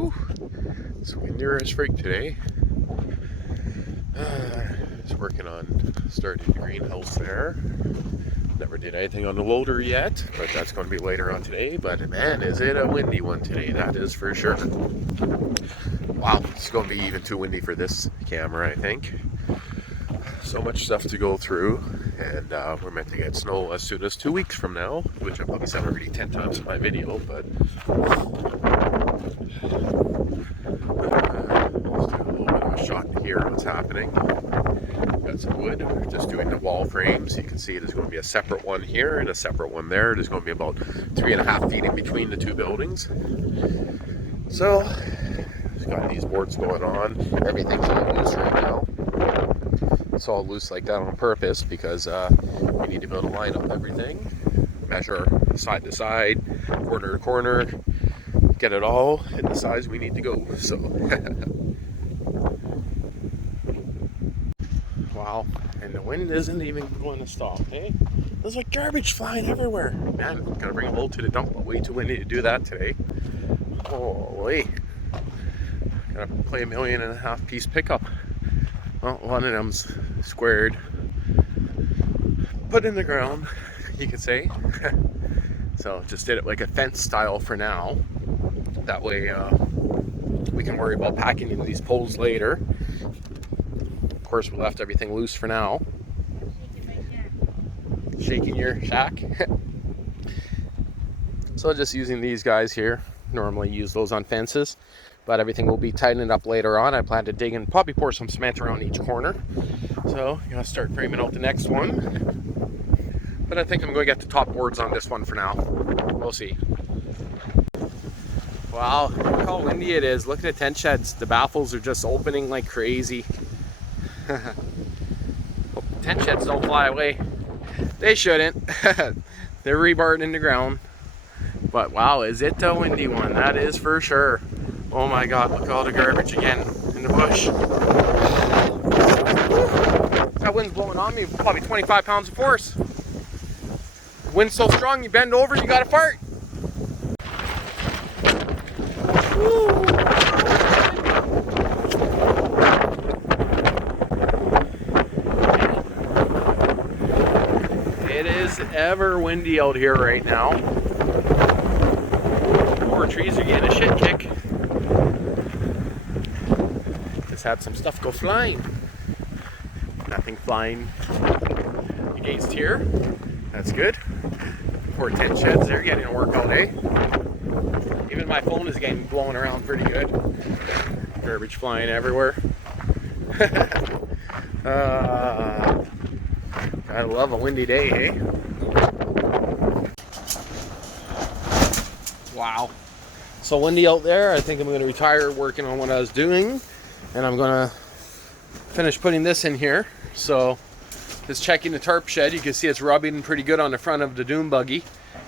Whew. It's windier as freak today. Just working on starting the greenhouse there. Never did anything on the loader yet, but that's going to be later on today. But man, is it a windy one today, that is for sure. Wow, it's going to be even too windy for this camera, I think. So much stuff to go through, and we're meant to get snow as soon as 2 weeks from now, which I probably said already 10 times in my video, but let's do a little bit of a shot here of what's happening. Got some wood, we're just doing the wall frames. You can see there's going to be a separate one here and a separate one there. There's going to be about 3.5 feet in between the two buildings. So, got these boards going on. Everything's all loose right now. It's all loose like that on purpose because we need to be able to line up everything, measure side to side, corner to corner, get it all in the size we need to go. So, wow, and the wind isn't even going to stop, hey? There's like garbage flying everywhere. Man, gotta bring a load to the dump, but way too windy to do that today. Holy. Gotta play a 1.5 million piece pickup. Well, one of them's squared, put in the ground, you could say. So just did it like a fence style for now. That way we can worry about packing into these poles later. Of course, we left everything loose for now. Shaking your shack. So just using these guys here. Normally use those on fences, but everything will be tightened up later on. I plan to dig and probably pour some cement around each corner. So I'm gonna start framing out the next one. But I think I'm going to get the top boards on this one for now. We'll see. Wow, look how windy it is. Look at the tent sheds. The baffles are just opening like crazy. Tent sheds don't fly away. They shouldn't. They're rebarred in the ground. But wow, is it a windy one? That is for sure. Oh my god, look at all the garbage again in the bush. That wind's blowing on me, probably 25 pounds of force. The wind's so strong, you bend over, you gotta fart. Woo. It is ever windy out here right now. Poor trees are getting a shit kick. Just had some stuff go flying. Nothing flying against here. That's good. Poor tent sheds, they're getting a workout, eh? Even my phone is getting blown around pretty good. Garbage flying everywhere. I love a windy day, eh? Wow. So windy out there. I think I'm going to retire working on what I was doing. And I'm going to finish putting this in here. So just checking the tarp shed. You can see it's rubbing pretty good on the front of the dune buggy.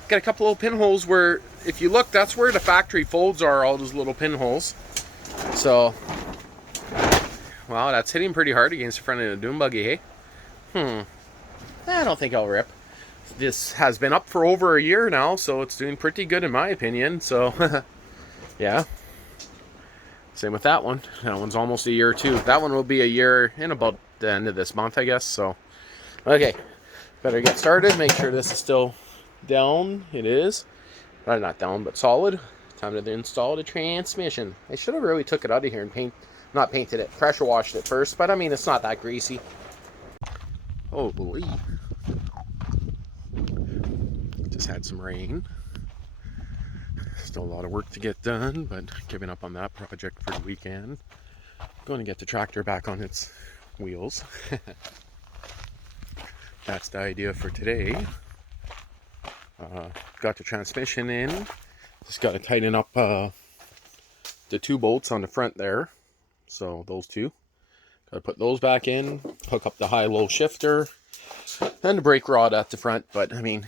Got a couple little pinholes where, if you look, that's where the factory folds are, all those little pinholes. So, wow, that's hitting pretty hard against the front of the dune buggy, hey? I don't think I'll rip. This has been up for over a year now, so it's doing pretty good in my opinion. So, yeah. Same with that one. That one's almost a year too. That one will be a year in about the end of this month, I guess. So, okay. Better get started. Make sure this is still down. It is. Not down, but solid. Time to install the transmission. I should have really took it out of here and not painted it. Pressure washed it first, but I mean, it's not that greasy. Holy. Just had some rain. Still a lot of work to get done, but giving up on that project for the weekend. Going to get the tractor back on its wheels. That's the idea for today. Got the transmission in. Just got to tighten up the 2 bolts on the front there. So those 2. Got to put those back in. Hook up the high-low shifter. And the brake rod at the front. But, I mean,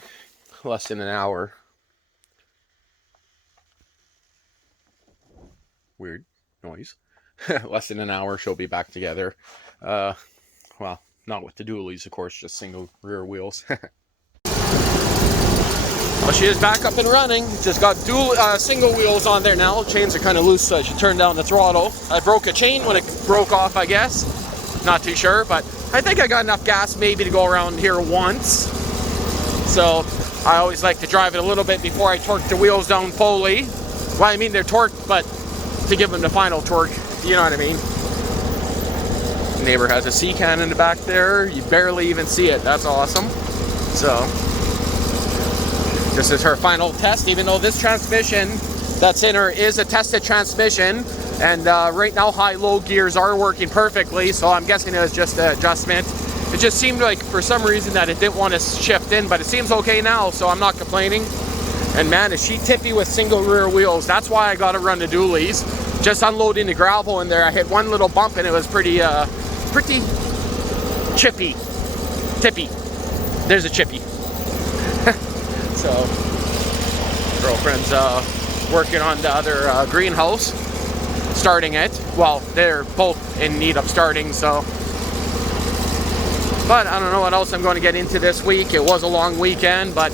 less than an hour. Weird noise. Less than an hour, she'll be back together. Well, not with the dualies, of course, just single rear wheels. Well, she is back up and running. Just got single wheels on there now. Chains are kind of loose, so I should turn down the throttle. I broke a chain when it broke off, I guess. Not too sure, but I think I got enough gas maybe to go around here once. So I always like to drive it a little bit before I torque the wheels down fully. Well, I mean they're torqued, but to give them the final torque, you know what I mean. The neighbor has a sea can in the back there. You barely even see it. That's awesome. So this is her final test, even though this transmission that's in her is a tested transmission. And right now high-low gears are working perfectly, so I'm guessing it was just an adjustment. It just seemed like for some reason that it didn't want to shift in, but it seems okay now, so I'm not complaining. And man, is she tippy with single rear wheels. That's why I got to run the dualies. Just unloading the gravel in there, I hit one little bump and it was pretty chippy. Tippy. There's a chippy. So, girlfriend's working on the other greenhouse, starting it. Well, they're both in need of starting, so. But I don't know what else I'm going to get into this week. It was a long weekend, but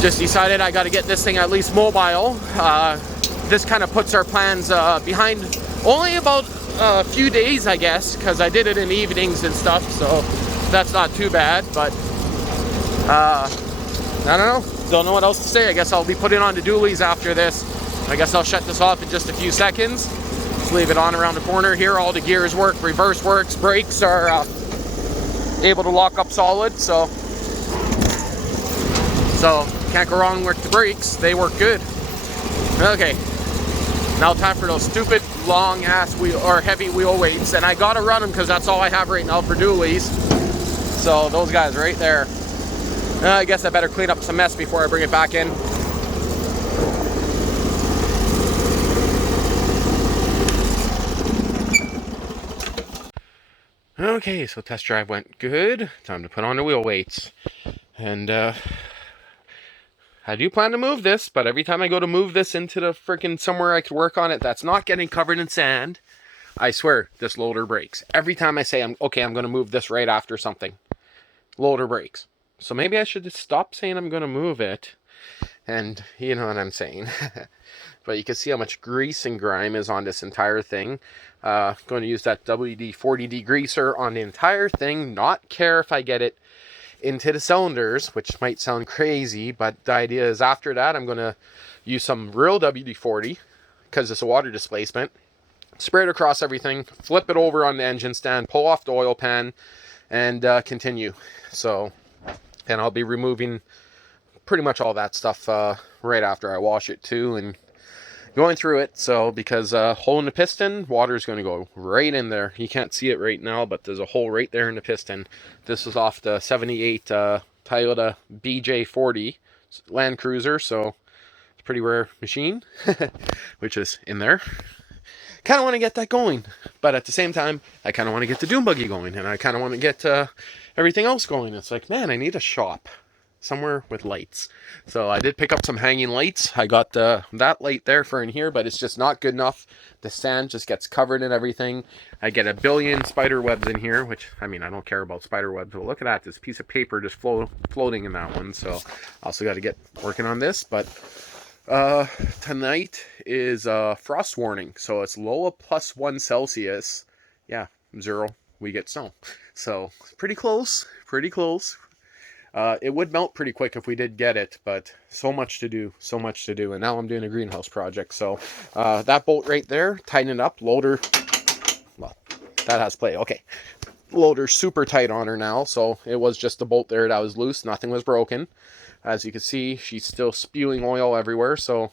just decided I got to get this thing at least mobile. This kind of puts our plans behind only about a few days, I guess, because I did it in the evenings and stuff, so that's not too bad. But I don't know what else to say. I guess I'll be putting on the dualies after this. I guess I'll shut this off in just a few seconds. Just leave it on around the corner here. All the gears work, reverse works, brakes are able to lock up solid, so can't go wrong with the brakes. They work good. Okay, now time for those stupid long ass wheel or heavy wheel weights, and I gotta run them because that's all I have right now for dualies. So those guys right there. I guess I better clean up some mess before I bring it back in. Okay, so test drive went good. Time to put on the wheel weights. And I do plan to move this, but every time I go to move this into the freaking somewhere I could work on it that's not getting covered in sand, I swear this loader breaks. Every time I say I'm going to move this right after something, loader breaks. So maybe I should just stop saying I'm going to move it, and you know what I'm saying. But you can see how much grease and grime is on this entire thing. Going to use that WD-40 degreaser on the entire thing. Not care if I get it into the cylinders, which might sound crazy, but the idea is after that I'm going to use some real WD-40 because it's a water displacement. Spray it across everything, flip it over on the engine stand, pull off the oil pan, and continue. So, and I'll be removing pretty much all that stuff right after I wash it too, and going through it. So because hole in the piston, water is going to go right in there. You can't see it right now, but there's a hole right there in the piston. This is off the 78 Toyota BJ40 Land Cruiser, so it's a pretty rare machine, which is in there. Kind of want to get that going, but at the same time I kind of want to get the dune buggy going, and I kind of want to get everything else going. It's like, man, I need a shop somewhere with lights. So I did pick up some hanging lights. I got that light there for in here, but it's just not good enough. The sand just gets covered in everything. I get a billion spider webs in here, which, I mean, I don't care about spider webs, but look at that, this piece of paper just floating in that one. So also got to get working on this. But tonight is frost warning, so it's low of +1 Celsius. Yeah, 0, we get snow. So pretty close. It would melt pretty quick if we did get it, but so much to do. And now I'm doing a greenhouse project. So that bolt right there, tighten it up. Loader, well, that has play. Okay. Loader super tight on her now. So it was just the bolt there that was loose. Nothing was broken. As you can see, she's still spewing oil everywhere. So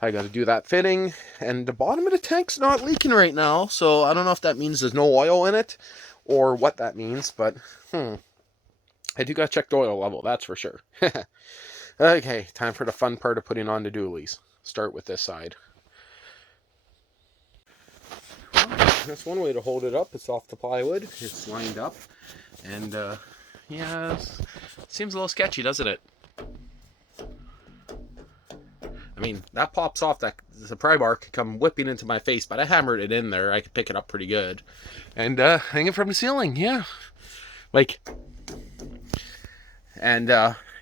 I got to do that fitting. And the bottom of the tank's not leaking right now. So I don't know if that means there's no oil in it or what that means, but I do got to check the oil level, that's for sure. Okay, time for the fun part of putting on the dualies. Start with this side. Well, that's one way to hold it up. It's off the plywood. It's lined up. And, yeah, it seems a little sketchy, doesn't it? I mean, that pops off. The pry bar could come whipping into my face, but I hammered it in there. I could pick it up pretty good. And hang it from the ceiling, yeah. Like... And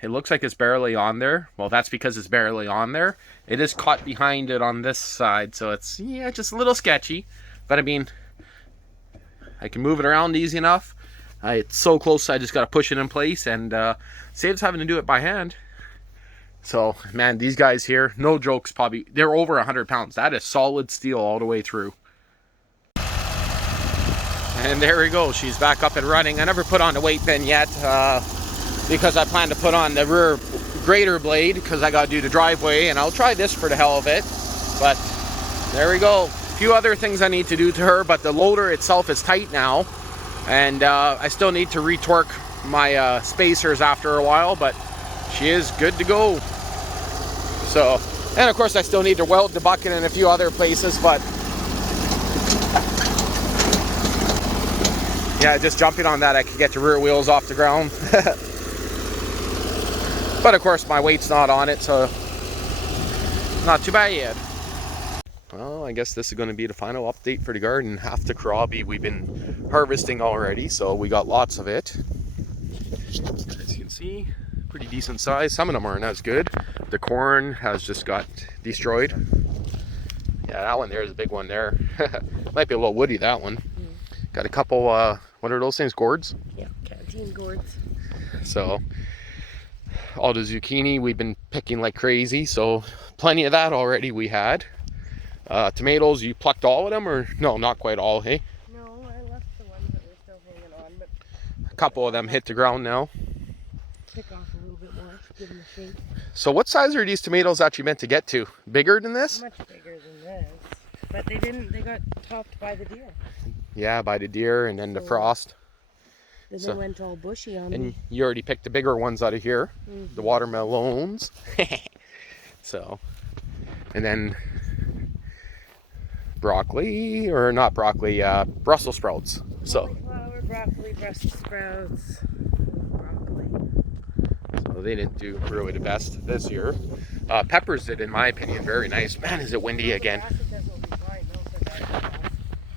it looks like it's barely on there. Well, that's because it's barely on there. It is caught behind it on this side, so it's, yeah, just a little sketchy. But I mean, I can move it around easy enough. It's so close, I just got to push it in place, and saves having to do it by hand. So, man, these guys here, no jokes, probably, they're over 100 pounds. That is solid steel all the way through. And there we go, she's back up and running. I never put on the weight bin yet, because I plan to put on the rear grader blade, because I got to do the driveway, and I'll try this for the hell of it. But, there we go. A few other things I need to do to her, but the loader itself is tight now. And I still need to retorque my spacers after a while, but she is good to go. So, and of course I still need to weld the bucket in a few other places, but yeah, just jumping on that I can get the rear wheels off the ground. But of course my weight's not on it, so not too bad yet. Well, I guess this is going to be the final update for the garden. Half the kohlrabi we've been harvesting already, so we got lots of it. As you can see, pretty decent size. Some of them aren't as good. The corn has just got destroyed. Yeah, that one there is a big one there. Might be a little woody, that one. Got a couple, what are those things, gourds? Yeah, canteen gourds. So, all the zucchini we've been picking like crazy, so plenty of that already we had. Tomatoes, you plucked all of them, or no, not quite all, hey? No, I left the ones that were still hanging on, but A couple of them hit the ground now. pick off a little bit more, give them a shape. So what size are these tomatoes actually meant to get to? Bigger than this? Much bigger than this, but they didn't. They got topped by the deer. Yeah, by the deer and then the frost. Then So- they went all bushy on And me. you already picked the bigger ones out of here, the watermelons. So, and then broccoli, or not broccoli, Brussels sprouts. So, Cauliflower, broccoli, Brussels sprouts, broccoli. so they didn't do really the best this year. Peppers did, in my opinion, very nice. Man, is it windy again.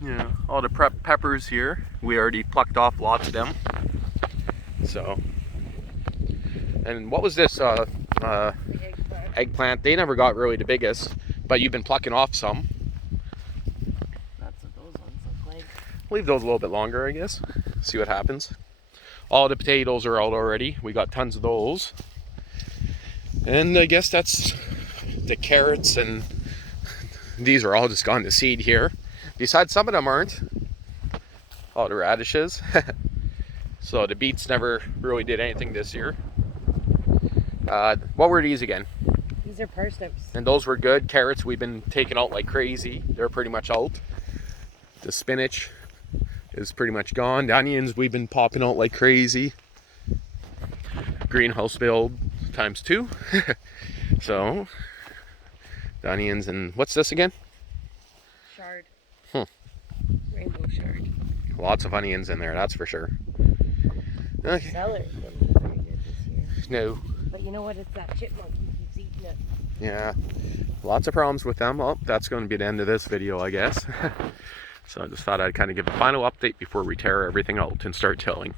Yeah, all the peppers here, we already plucked off lots of them. So, and what was this? Eggplant. They never got really the biggest, but you've been plucking off some. That's what those ones look like. Leave those a little bit longer, I guess. See what happens. All the potatoes are out already. We got tons of those. And I guess that's the carrots, and these are all just gone to seed here. Besides, some of them aren't. All the radishes. So the beets never really did anything this year. What were these again? These are parsnips. And those were good. Carrots we've been taking out like crazy. They're pretty much out. The spinach is pretty much gone. The onions we've been popping out like crazy. Greenhouse build ×2. So the onions, and what's this again? Shard. Rainbow shard. Lots of onions in there, that's for sure. Okay. Celery didn't do very good this year. No. But you know what? It's that chipmunk who keeps eating it. Yeah. Lots of problems with them. Oh, that's going to be the end of this video, I guess. So I just thought I'd kind of give a final update before we tear everything out and start tilling.